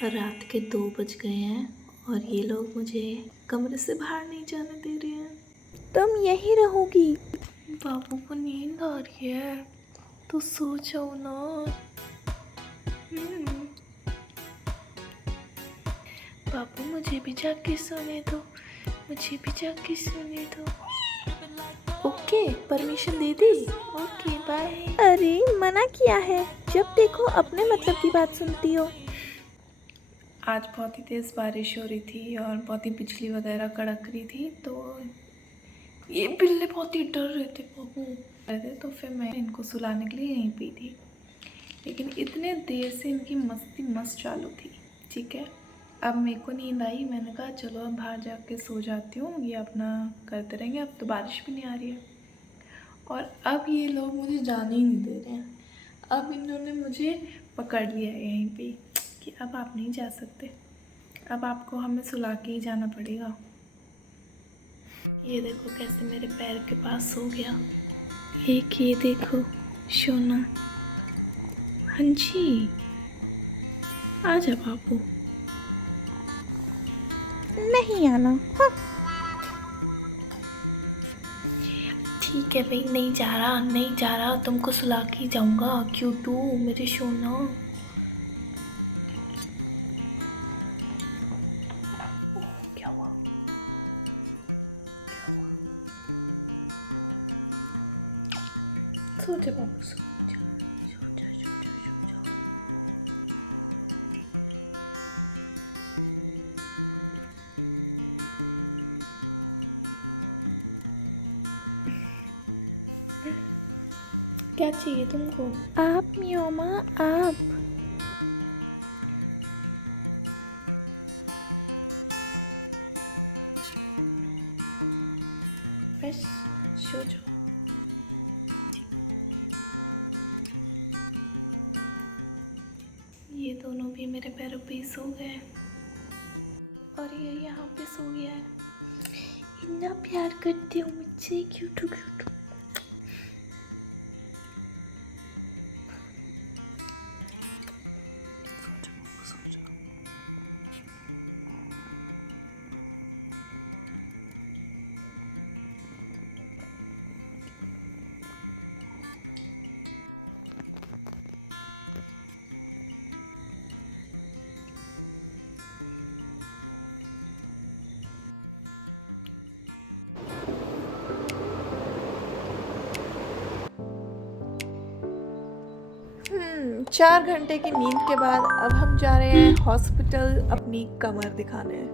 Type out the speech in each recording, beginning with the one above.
रात के 2 बज गए हैं और ये लोग मुझे कमरे से बाहर नहीं जाने दे रहे हैं। तुम यहीं रहोगी? बाबू को नींद आ रही है तो सो जाओ ना। बाबू मुझे भी जाके सोने दो, मुझे भी जाके सोने दो। ओके, परमिशन दे दी। Okay bye. अरे मना किया है, जब देखो अपने मतलब की बात सुनती हो। आज बहुत ही तेज़ बारिश हो रही थी और बहुत ही बिजली वगैरह कड़क रही थी, तो ये बिल्ली बहुत ही डर रहे थे बाबू। तो फिर मैं इनको सुलाने के लिए यहीं पे थी, लेकिन इतने देर से इनकी मस्ती मस्त चालू थी। ठीक है, अब मेरे को नींद आई, मैंने कहा चलो अब बाहर जाके सो जाती हूँ, ये अपना करते रहेंगे। अब तो बारिश भी नहीं आ रही है और अब ये लोग मुझे जाने ही नहीं दे रहे हैं। अब इन्होंने मुझे पकड़ लिया है यहीं पे कि अब आप नहीं जा सकते, अब आपको हमें सुला के ही जाना पड़ेगा। ये देखो कैसे मेरे पैर के पास सो गया। एक ये देखो सोना। हाँ जी, आजा बाबू। नहीं आना। हाँ। ठीक है भाई, नहीं जा रहा, नहीं जा रहा, तुमको सुला के ही जाऊंगा। क्यों तू मेरे सोना। क्या हुआ? सो जा बाबू, सो जा, सो जा, सो जा, सो जा। क्या चाहिए तुमको? आप मियोमा आप। बस सो जाओ। ये दोनों भी मेरे पैरों पे ही सो गए और ये यहाँ पे सो गया है। इतना प्यार करते हो मुझसे, क्यूट क्यूट। हम्म, 4 घंटे की नींद के बाद अब हम जा रहे हैं हॉस्पिटल अपनी कमर दिखाने।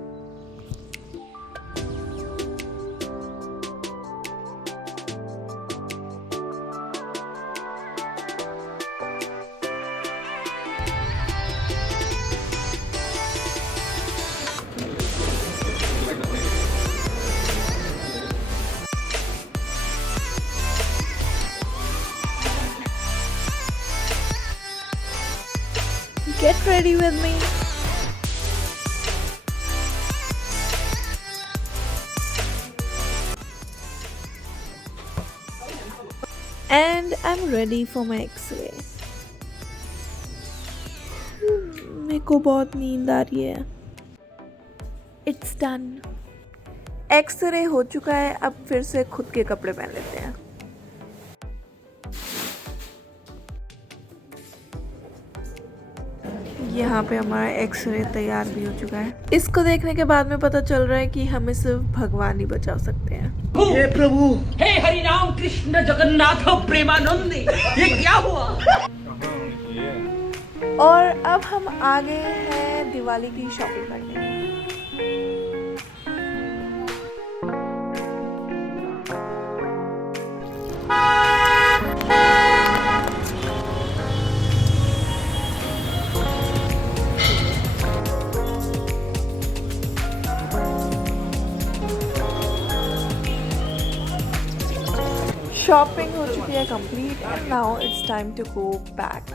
Get ready with me. And I'm ready for my X-ray. मेरे को बहुत नींद आ रही है। It's done. एक्सरे हो चुका है, अब फिर से खुद के कपड़े पहन लेते हैं। यहाँ पे हमारा एक्सरे तैयार भी हो चुका है। इसको देखने के बाद में पता चल रहा है कि हमें सिर्फ भगवान ही बचा सकते हैं। हे प्रभु, हे हरि राम कृष्ण जगन्नाथ प्रेमानंद, ये क्या हुआ? और अब हम आ गए हैं दिवाली की शॉपिंग करने। शॉपिंग हो चुकी है complete and now it's time to go back.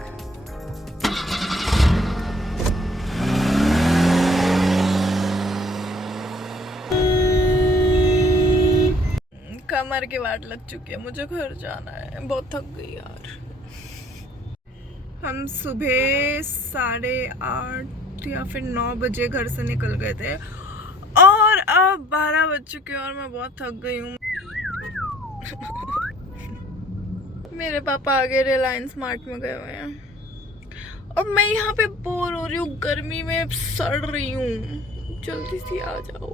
कमर की वाट लग चुकी है, मुझे घर जाना है, बहुत थक गई यार। हम सुबह 8:30 या फिर 9 बजे घर से निकल गए थे और अब 12 बज चुके हैं और मैं बहुत थक गई हूँ। मेरे पापा आगे रिलायंस मार्ट में गए हुए हैं और मैं यहाँ पे बोर हो रही हूँ, गर्मी में सड़ रही हूँ। जल्दी से आ जाओ।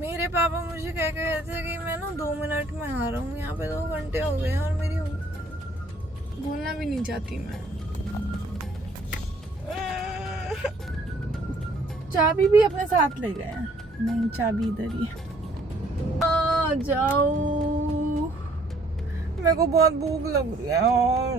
मेरे पापा मुझे क्या कह रहे थे कि मैं ना 2 मिनट में आ रहा हूँ। यहाँ पे 2 घंटे हो गए हैं और मेरी बोलना भी नहीं चाहती मैं। चाबी भी अपने साथ ले गए हैं। नहीं, चाबी इधर ही है। आ जाओ, मेरे को बहुत भूख लग रही है और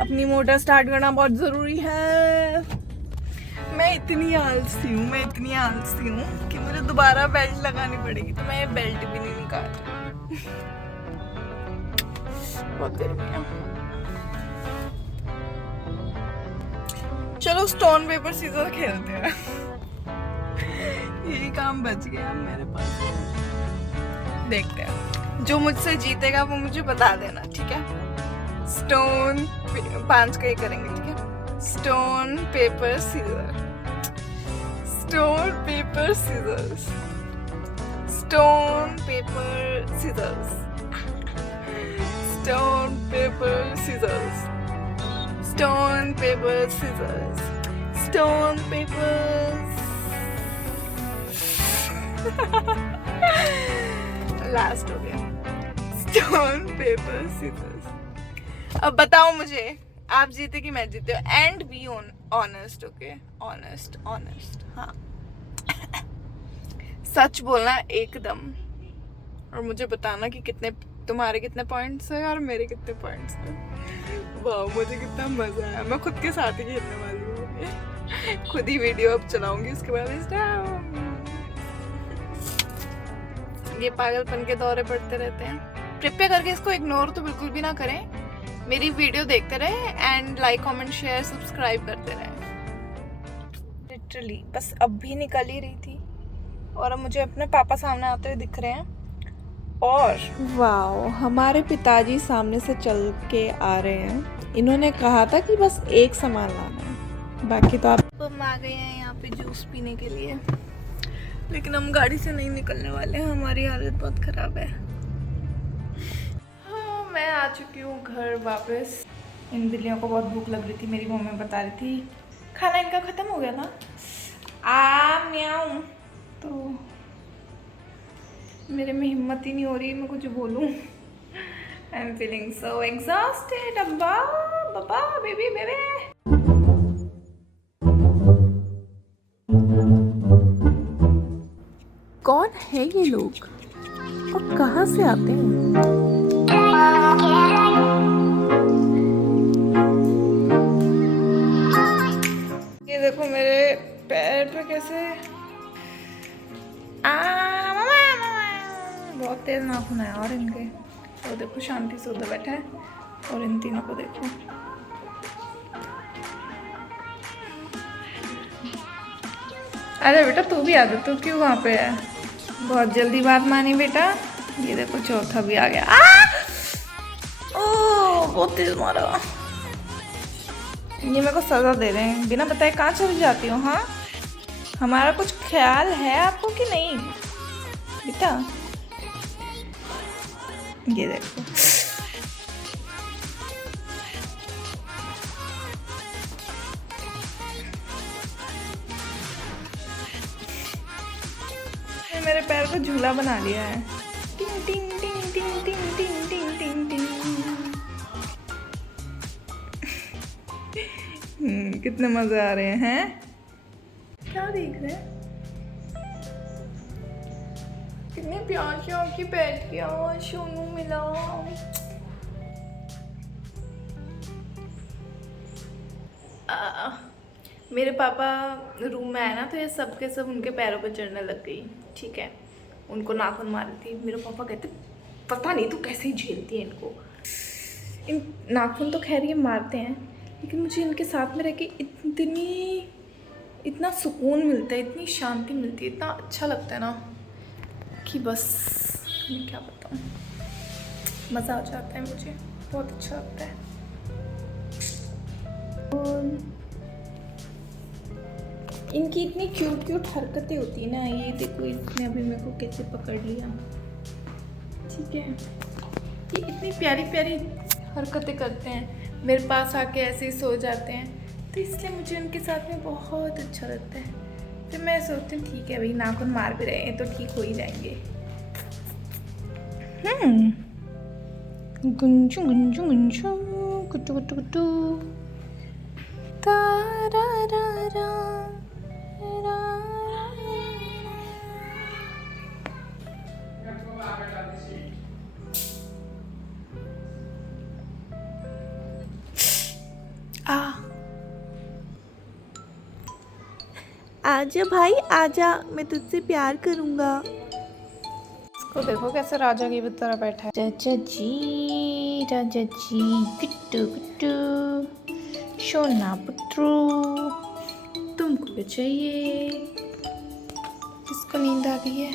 अपनी मोटर स्टार्ट करना बहुत जरूरी है। मैं इतनी आलसी हूँ कि मुझे दोबारा बेल्ट लगानी पड़ेगी, तो मैं ये बेल्ट भी नहीं निकाल रही। बहुत गर्मी है। चलो स्टोन पेपर सीजर खेलते हैं। यही काम बच गया मेरे पास। देखते हैं, जो मुझसे जीतेगा वो मुझे बता देना, ठीक है? स्टोन 5 का ही करेंगे, ठीक है? Stone paper scissor, stone paper scissors, stone paper scissors, stone paper scissors, stone paper scissors, stone paper. Last हो गया। Stone paper scissors. अब बताओ मुझे, आप जीते कि मैं जीते? And be honest, okay? Honest, हाँ। सच बोलना एकदम, और मुझे बताना कि तुम्हारे कितने पॉइंट्स है और मेरे कितने पॉइंट्स हैं। वाह, मुझे कितना मजा आया। मैं खुद के साथ ही खेलने वाली हूँ। खुद ही वीडियो अब चलाऊंगी, उसके बाद ये पागलपन के दौरे पड़ते रहते हैं। कृपया करके इसको इग्नोर तो बिल्कुल भी ना करें। मेरी वीडियो देखते रहे and like, comment, share, subscribe करते रहे। लिटरली बस अब भी निकल ही रही थी और अब मुझे अपने पापा सामने आते हुए दिख रहे हैं। और वाओ, हमारे पिताजी सामने से चल के आ रहे हैं। इन्होंने कहा था कि बस एक सामान लाना है, बाकी तो आप। हम आ गए हैं यहाँ पे जूस पीने के लिए, लेकिन हम गाड़ी से नहीं निकलने वाले हैं, हमारी हालत बहुत ख़राब है। हाँ, मैं आ चुकी हूँ घर वापस। इन बिल्लियों को बहुत भूख लग रही थी। मेरी मम्मी बता रही थी खाना इनका ख़त्म हो गया था। म्याऊं, तो मेरे में हिम्मत ही नहीं हो रही मैं कुछ बोलूं। I am feeling so exhausted. अब्बा, बाबा, बेबी, बेबे। कौन है ये लोग और कहाँ से आते हैं? ये देखो मेरे पैर पे कैसे बहुत तेज नाखून है और इनके। तो देखो शांति से उधर बैठा है और इन तीनों को देखो। अरे बेटा तू भी आ जा, तू क्यों वहाँ पे है? बहुत जल्दी बात मानी बेटा। ये देखो चौथा भी आ गया। ओ बहुत तेज मारा। ये मेरे को सजा दे रहे हैं, बिना बताए कहाँ चली जाती हो? हाँ, हमारा कुछ ख्याल है आपको कि नहीं बेटा? ये देखो मेरे पैर को झूला बना लिया है। टिंग टिंग टिंग टिंग टिंग टिंग टिंग टिंग टिंग। कितने मजे आ रहे हैं। क्या देख रहे हैं? कितनी प्यार से आपकी बैठ गया सोनू मिला। मेरे पापा रूम में आए ना, तो ये सब के सब उनके पैरों पर चढ़ने लग गई। ठीक है, उनको नाखून मार रही थी। मेरे पापा कहते पता नहीं तू कैसे ही झेलती है इनको। इन नाखून तो खैर ये मारते हैं, लेकिन मुझे इनके साथ में रह के इतनी इतना सुकून मिलता है, इतनी शांति मिलती है, इतना अच्छा लगता है ना कि बस मैं क्या बताऊँ, मज़ा आ जाता है मुझे, बहुत अच्छा लगता है। और इनकी इतनी क्यूट क्यूट हरकतें होती है ना, ये देखो इसने अभी मेरे को कैसे पकड़ लिया, ठीक है, ये इतनी प्यारी प्यारी हरकतें करते हैं, मेरे पास आके ऐसे ही सो जाते हैं, तो इसलिए मुझे उनके साथ में बहुत अच्छा लगता है। फिर मैं सोचती हूँ ठीक है भाई, नाखून मार भी रहे हैं तो ठीक हो ही जाएंगे। गुंजू गुंजू गुंजू कुटू कुटू कुटू तारा रा रा रा। आजा भाई आजा, मैं तुझसे प्यार करूँगा। इसको देखो कैसे राजा की तरह बैठा है। राजा जी किट्टू किट्टू सोना पुत्रू, तुमको क्या चाहिए? किसको नींद आ गई है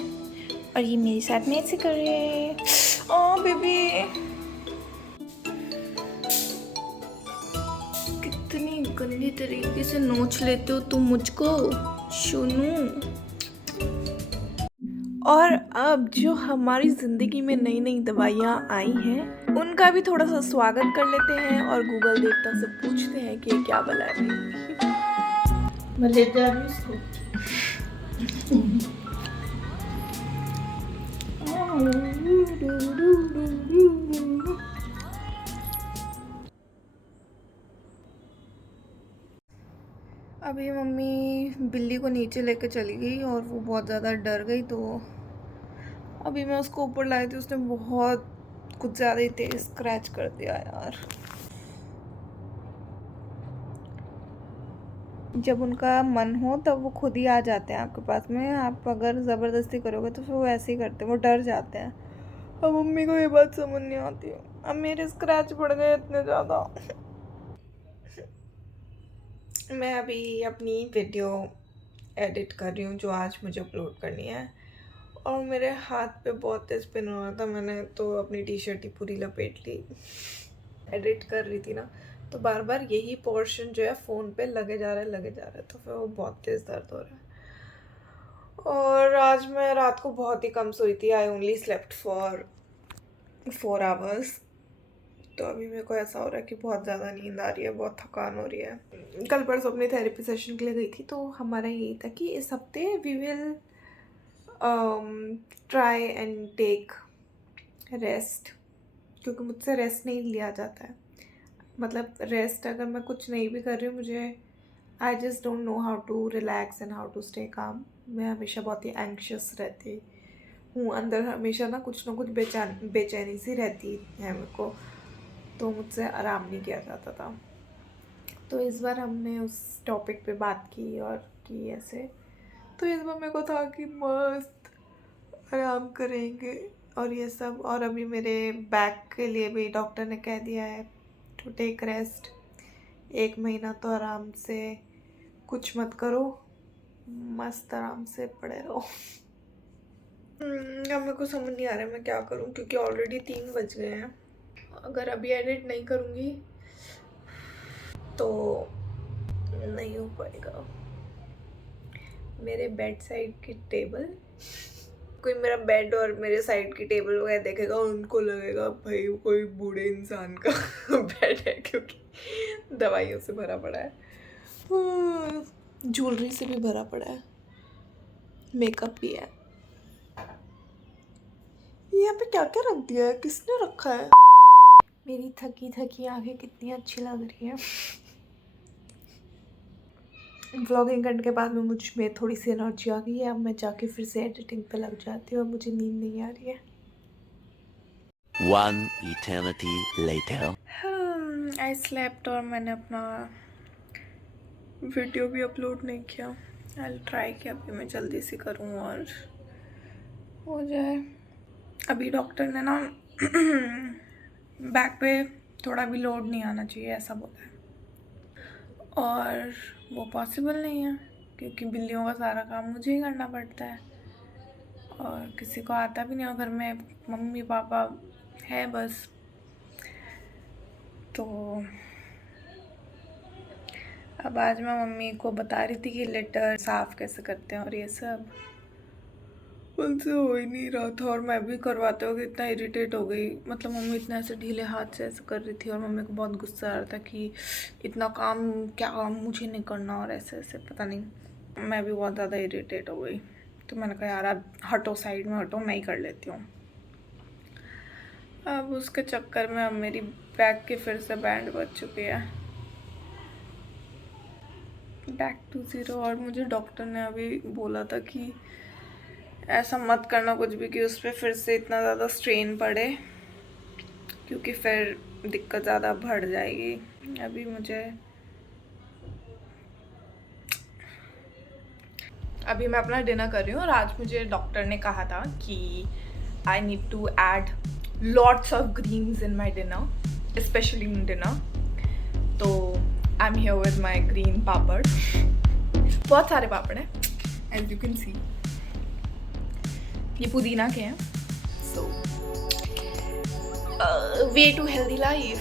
और ये मेरे साथ में ऐसे कर रहे हैं। ओ बेबी, कितनी गंदी तरीके से नोच लेते हो तुम मुझको सोनू। और अब जो हमारी ज़िंदगी में नई नई दवाइयाँ आई हैं, उनका भी थोड़ा सा स्वागत कर लेते हैं और गूगल देवता से पूछते हैं कि ये क्या भला है भाई। मैं ले जा रही हूँ इसको। अभी मम्मी बिल्ली को नीचे लेके चली गई और वो बहुत ज़्यादा डर गई, तो अभी मैं उसको ऊपर लाई थी, उसने बहुत कुछ ज़्यादा ही तेज स्क्रैच कर दिया यार। जब उनका मन हो तब वो खुद ही आ जाते हैं आपके पास में, आप अगर ज़बरदस्ती करोगे तो फिर वो ऐसे ही करते हैं, वो डर जाते हैं। अब मम्मी को ये बात समझ नहीं आती। अब मेरे स्क्रैच पड़ गए इतने ज़्यादा। मैं अभी अपनी वीडियो एडिट कर रही हूँ जो आज मुझे अपलोड करनी है, और मेरे हाथ पे बहुत तेज पेन हो रहा था, मैंने तो अपनी टी शर्ट ही पूरी लपेट ली। एडिट कर रही थी ना, तो बार बार यही पोर्शन जो है फ़ोन पे लगे जा रहा है, तो फिर वो बहुत तेज़ दर्द हो रहा है। और आज मैं रात को बहुत ही कम सोई थी, I only slept for 4 hours. तो अभी मेरे को ऐसा हो रहा है कि बहुत ज़्यादा नींद आ रही है, बहुत थकान हो रही है। कल परसों अपनी थेरेपी सेशन के लिए गई थी, तो हमारा यही था कि इस हफ्ते we will try and take rest, क्योंकि मुझसे रेस्ट नहीं लिया जाता है। मतलब रेस्ट अगर मैं कुछ नहीं भी कर रही हूँ, मुझे I just don't know how to relax and how to stay calm. मैं हमेशा बहुत ही एंक्शियस रहती हूँ, अंदर हमेशा ना कुछ बेचैनी सी रहती है मेरे को, तो मुझसे आराम नहीं किया जाता था। तो इस बार हमने उस टॉपिक पे बात की और की ऐसे, तो इस बार मेरे को था कि मस्त आराम करेंगे और ये सब। और अभी मेरे बैक के लिए भी डॉक्टर ने कह दिया है टू टेक रेस्ट, 1 महीना तो आराम से कुछ मत करो, मस्त आराम से पड़े रहो। अब मेरे को समझ नहीं आ रहा है मैं क्या करूं, क्योंकि ऑलरेडी 3 बज गए हैं। अगर अभी एडिट नहीं करूंगी तो नहीं हो पाएगा। मेरे बेड साइड की टेबल, कोई मेरा बेड और मेरे साइड की टेबल वगैरह देखेगा, उनको लगेगा भाई कोई बूढ़े इंसान का बेड है, क्योंकि दवाइयों से भरा पड़ा है, ज्वेलरी से भी भरा पड़ा है, मेकअप भी है। यहाँ पे क्या क्या रख दिया है, किसने रखा है? मेरी थकी थकी आंखें कितनी अच्छी लग रही है। व्लॉगिंग करने के बाद में मुझ में थोड़ी सी एनर्जी आ गई है, अब मैं जाके फिर से एडिटिंग पे लग जाती हूँ और मुझे नींद नहीं आ रही है। One eternity later. I slept और मैंने अपना वीडियो भी अपलोड नहीं किया। आई ट्राई कि अभी मैं जल्दी से करूँ और हो जाए। अभी डॉक्टर ने ना बैक पे थोड़ा भी लोड नहीं आना चाहिए ऐसा बोला है, और वो पॉसिबल नहीं है। क्योंकि बिल्लियों का सारा काम मुझे ही करना पड़ता है और किसी को आता भी नहीं, और घर में मम्मी पापा है बस। तो अब आज मैं मम्मी को बता रही थी कि लेटर साफ़ कैसे करते हैं और ये सब, उनसे हो ही नहीं रहा था और मैं भी करवाते हुए इतना इरिटेट हो गई। मतलब मम्मी इतना ऐसे ढीले हाथ से ऐसे कर रही थी और मम्मी को बहुत गुस्सा आ रहा था कि इतना काम, क्या काम मुझे नहीं करना, और ऐसे ऐसे पता नहीं। मैं भी बहुत ज़्यादा इरिटेट हो गई, तो मैंने कहा यार आप हटो, साइड में हटो, मैं ही कर लेती हूँ। अब उसके चक्कर में अब मेरी बैक की फिर से बैंड बज चुकी है, बैक टू ज़ीरो। और मुझे डॉक्टर ने अभी बोला था कि ऐसा मत करना कुछ भी कि उस पर फिर से इतना ज़्यादा स्ट्रेन पड़े, क्योंकि फिर दिक्कत ज़्यादा बढ़ जाएगी। अभी मैं अपना डिनर कर रही हूँ और आज मुझे डॉक्टर ने कहा था कि I need to add lots of greens in my dinner, specially in dinner. तो I am here with my green papad, बहुत सारे पापड़ हैं एज यू कैन सी, ये पुदीना के हैं। सो वे टू हेल्दी लाइफ।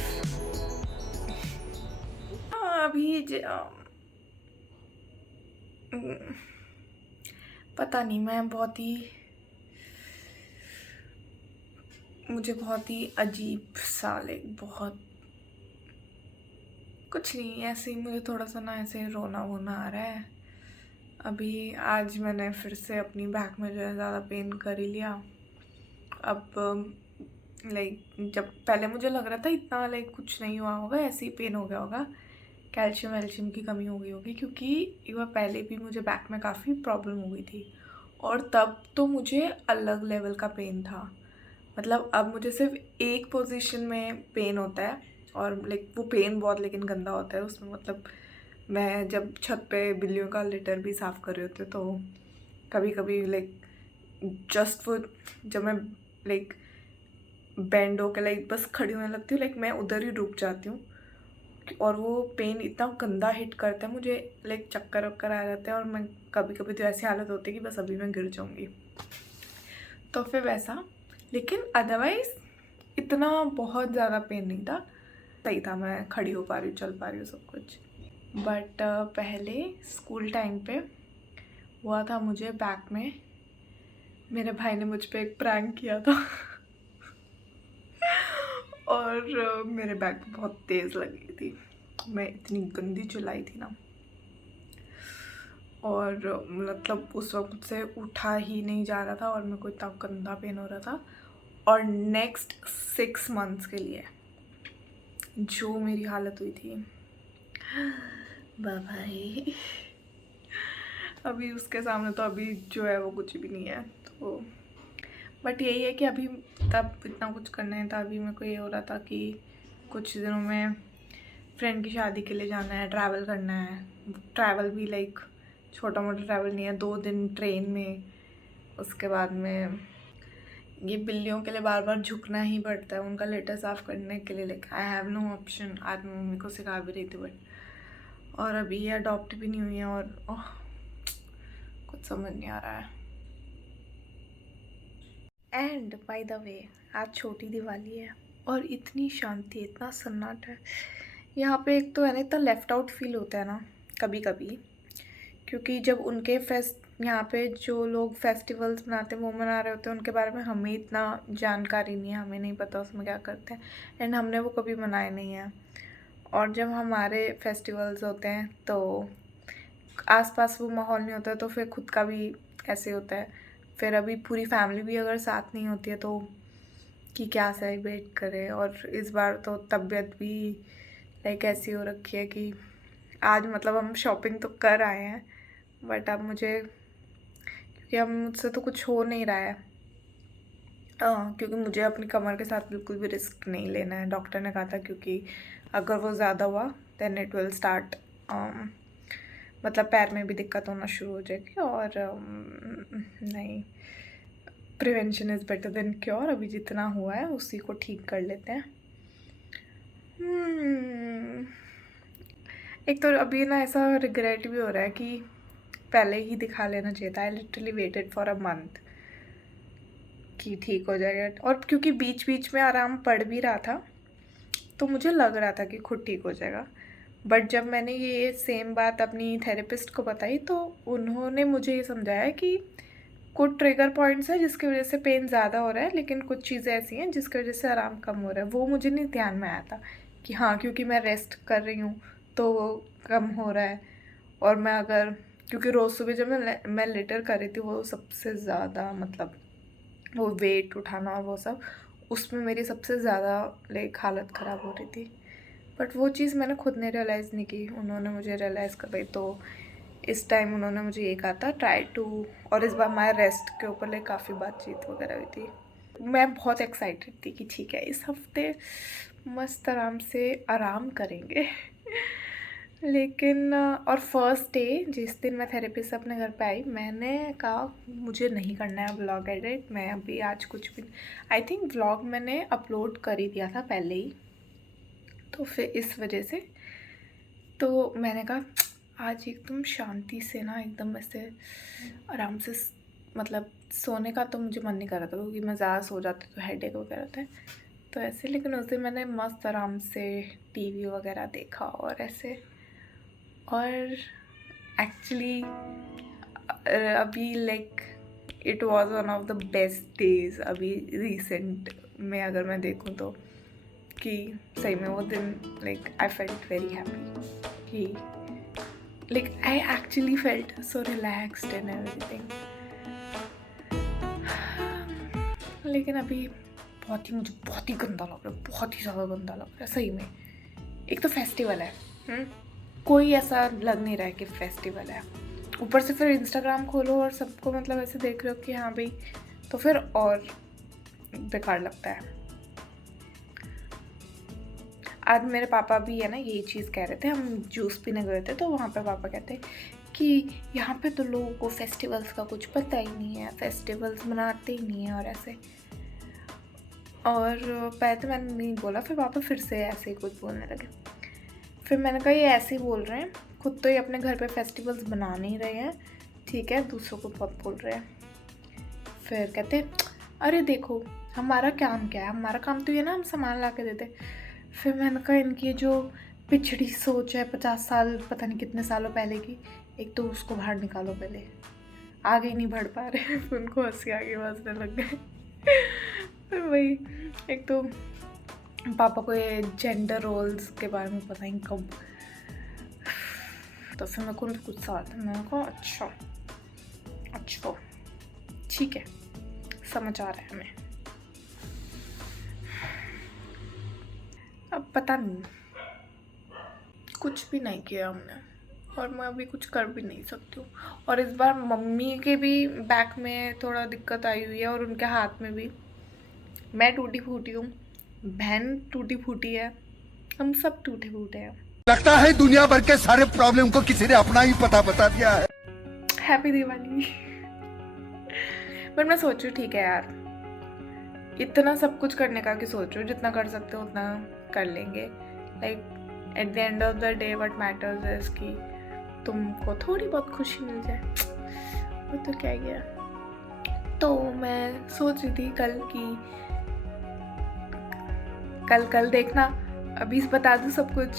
अभी पता नहीं, मैं मुझे बहुत ही अजीब सा बहुत कुछ नहीं, ऐसे ही मुझे थोड़ा सा ना ऐसे रोना वोना आ रहा है। अभी आज मैंने फिर से अपनी बैक में जो है ज़्यादा पेन कर ही लिया। अब जब पहले मुझे लग रहा था इतना कुछ नहीं हुआ होगा, ऐसे ही पेन हो गया होगा, कैल्शियम वैल्शियम की कमी हो गई होगी, क्योंकि एक बार पहले भी मुझे बैक में काफ़ी प्रॉब्लम हो गई थी और तब तो मुझे अलग लेवल का पेन था। मतलब अब मुझे सिर्फ एक पोजीशन में पेन होता है और वो पेन बहुत लेकिन गंदा होता है उसमें। मतलब मैं जब छत पे बिल्लियों का लिटर भी साफ़ कर रही होती हूँ तो कभी कभी जस्ट वो जब मैं बेंड होकर बस खड़ी होने लगती हूँ, मैं उधर ही रुक जाती हूँ और वो पेन इतना गंदा हिट करता है मुझे, चक्कर वक्कर आ जाते हैं और मैं कभी कभी तो ऐसी हालत होती है कि बस अभी मैं गिर जाऊँगी। तो फिर वैसा, लेकिन अदरवाइज़ इतना बहुत ज़्यादा पेन नहीं था, सही था, मैं खड़ी हो पा रही हूँ, चल पा रही हूँ, सब कुछ। बट पहले स्कूल टाइम पे हुआ था मुझे बैक में, मेरे भाई ने मुझ पे एक प्रैंक किया था और मेरे बैक पे बहुत तेज़ लगी थी, मैं इतनी गंदी चिल्लाई थी ना, और मतलब उस वक्त मुझसे उठा ही नहीं जा रहा था और मेरे को इतना गंदा पेन हो रहा था। और नेक्स्ट 6 मंथ्स के लिए जो मेरी हालत हुई थी, भाई अभी उसके सामने तो अभी जो है वो कुछ भी नहीं है। तो बट यही है कि अभी तब इतना कुछ करने था, अभी मेरे को ये हो रहा था कि कुछ दिनों में फ्रेंड की शादी के लिए जाना है, ट्रैवल करना है। ट्रैवल भी छोटा मोटा ट्रैवल नहीं है, 2 दिन ट्रेन में, उसके बाद में ये बिल्लियों के लिए बार बार झुकना ही पड़ता है उनका लेटर साफ़ करने के लिए। I have no option. आज मम्मी को सिखा भी रही थी बट, और अभी ये अडॉप्ट भी नहीं हुई है और कुछ समझ नहीं आ रहा है। एंड बाय द वे, आज छोटी दिवाली है और इतनी शांति, इतना सन्नाटा है यहाँ पे। एक तो है ना, इतना लेफ़्ट आउट फील होता है ना कभी कभी, क्योंकि जब उनके यहाँ पे जो लोग फेस्टिवल्स मनाते हैं वो मना रहे होते हैं, उनके बारे में हमें इतना जानकारी नहीं है, हमें नहीं पता उसमें क्या करते हैं, एंड हमने वो कभी मनाए नहीं हैं। और जब हमारे फेस्टिवल्स होते हैं तो आसपास वो माहौल नहीं होता है, तो फिर खुद का भी ऐसे होता है। फिर अभी पूरी फैमिली भी अगर साथ नहीं होती है तो कि क्या सेलिब्रेट करें। और इस बार तो तबीयत भी ऐसी हो रखी है कि आज मतलब हम शॉपिंग तो कर आए हैं बट अब मुझे, क्योंकि अब मुझसे तो कुछ हो नहीं रहा है, क्योंकि मुझे अपनी कमर के साथ बिल्कुल भी रिस्क नहीं लेना है, डॉक्टर ने कहा था, क्योंकि अगर वो ज़्यादा हुआ देन इट विल स्टार्ट, मतलब पैर में भी दिक्कत होना शुरू हो जाएगी। और नहीं, prevention is better than cure. अभी जितना हुआ है उसी को ठीक कर लेते हैं। एक तो अभी ना ऐसा रिग्रेट भी हो रहा है कि पहले ही दिखा लेना चाहिए था। I literally waited for a month कि ठीक हो जाएगा, और क्योंकि बीच बीच में आराम पड़ भी रहा था तो मुझे लग रहा था कि खुद ठीक हो जाएगा। बट जब मैंने ये सेम बात अपनी थेरेपिस्ट को बताई तो उन्होंने मुझे ये समझाया कि कुछ ट्रिगर पॉइंट्स है जिसकी वजह से पेन ज़्यादा हो रहा है, लेकिन कुछ चीज़ें ऐसी हैं जिसकी वजह से आराम कम हो रहा है। वो मुझे नहीं ध्यान में आया था कि हाँ क्योंकि मैं रेस्ट कर रही हूँ तो वो कम हो रहा है। और मैं अगर क्योंकि रोज़ सुबह जब मैं लेटर कर रही थी वो सबसे ज़्यादा मतलब वो वेट उठाना और वो सब, उसमें मेरी सबसे ज़्यादा लाइक हालत ख़राब हो रही थी। बट वो चीज़ मैंने खुद ने रियलाइज़ नहीं की, उन्होंने मुझे रियलाइज़ करवाई। तो इस टाइम उन्होंने मुझे ये कहा था ट्राई टू, और इस बार हमारे रेस्ट के ऊपर लाइक काफ़ी बातचीत वगैरह हुई थी। मैं बहुत एक्साइटेड थी कि ठीक है इस हफ्ते मस्त आराम से आराम करेंगे लेकिन और फर्स्ट डे जिस दिन मैं थेरेपी से अपने घर पे आई, मैंने कहा मुझे नहीं करना है व्लॉग एडिट, मैं अभी आज कुछ भी, आई थिंक व्लॉग मैंने अपलोड कर ही दिया था पहले ही, तो फिर इस वजह से तो मैंने कहा आज एकदम शांति से ना एकदम ऐसे आराम से मतलब सोने का तो मुझे मन नहीं कर रहा था क्योंकि मैं ज़्यादा सो जाती तो हेडेक वगैरह होता है तो ऐसे। लेकिन उस दिन मैंने मस्त आराम से टीवी वगैरह देखा और ऐसे, और एक्चुअली अभी like it was one of the best days अभी रिसेंट में अगर मैं देखूं तो, कि सही में वो दिन like I felt very happy कि like I actually felt so relaxed and everything. लेकिन अभी मुझे बहुत ही गंदा लग रहा है, बहुत ही ज़्यादा गंदा लग रहा है सही में। एक तो फेस्टिवल है, कोई ऐसा लग नहीं रहा है कि फेस्टिवल है, ऊपर से फिर इंस्टाग्राम खोलो और सबको मतलब ऐसे देख रहे हो कि हाँ भाई, तो फिर और बेकार लगता है। आज मेरे पापा भी है ना यही चीज़ कह रहे थे, हम जूस पीने गए थे तो वहाँ पे पापा कहते कि यहाँ पे तो लोगों को फेस्टिवल्स का कुछ पता ही नहीं है, फेस्टिवल्स मनाते ही नहीं है और ऐसे। और पहले तो मैंने नहीं बोला, फिर पापा फिर से ऐसे ही कुछ बोलने लगे। फिर मैंने कहा ये ऐसे ही बोल रहे हैं, खुद तो ये अपने घर पे फेस्टिवल्स बना नहीं रहे हैं, ठीक है दूसरों को बहुत बोल रहे हैं। फिर कहते अरे देखो हमारा काम क्या है, हमारा काम तो ये ना हम सामान ला के देते। फिर मैंने कहा इनकी जो पिछड़ी सोच है 50 साल पता नहीं कितने सालों पहले की, एक तो उसको बाहर निकालो, पहले आगे ही नहीं बढ़ पा रहे। उनको हंसी आगे बजने लग गए। फिर वही, एक तो पापा को ये जेंडर रोल्स के बारे में पता ही कब, तो फिर मेरे को कुछ सवाल था, मैंने कहा अच्छा ठीक है समझ आ रहा है हमें। अब पता नहीं, कुछ भी नहीं किया हमने और मैं अभी कुछ कर भी नहीं सकती हूँ। और इस बार मम्मी के भी बैक में थोड़ा दिक्कत आई हुई है और उनके हाथ में भी। मैं टूटी फूटी हूँ, बहन टूटी फूटी है, हम सब टूटे फूटे हैं। लगता है दुनिया भर के सारे प्रॉब्लम को किसी ने अपना ही पता बता दिया है। हैप्पी दिवाली। पर मैं सोच रही हूँ ठीक है यार, इतना सब कुछ करने का कि सोच रही हूँ जितना कर सकते हो उतना कर लेंगे। Like at the end of the day what matters is कि तुमको थोड़ी बहुत खुशी मिल जाए, वो तो क्या गया। तो मैं सोच रही थी कल देखना, अभी बता दूँ सब कुछ।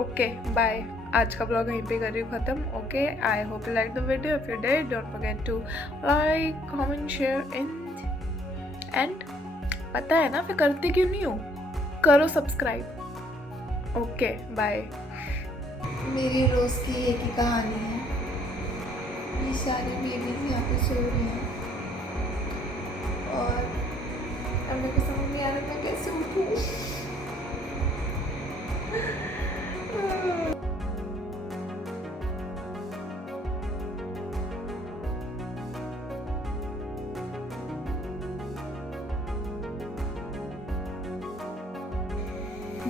ओके बाय, आज का ब्लॉग यहीं पे कर रही हूँ ख़त्म। Okay, I hope you like the video, if you did don't forget to like comment share and पता है ना फिर करते क्यों नहीं हो, करो सब्सक्राइब। Okay bye. मेरी रोज़ की एक ही कहानी है, ये सारे बेबीज यहाँ पे सो रहे हैं और अब मेरे को समझ नहीं आ रहा मैं कैसे उठूँ।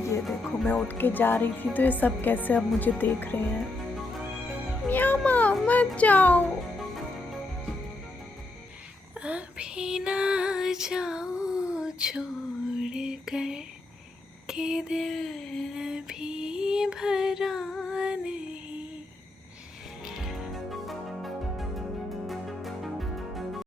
ये देखो मैं उठ के जा रही थी तो ये सब कैसे अब मुझे देख रहे हैं। म्याऊ माँ मत जाओ, अभी ना जाओ छोड़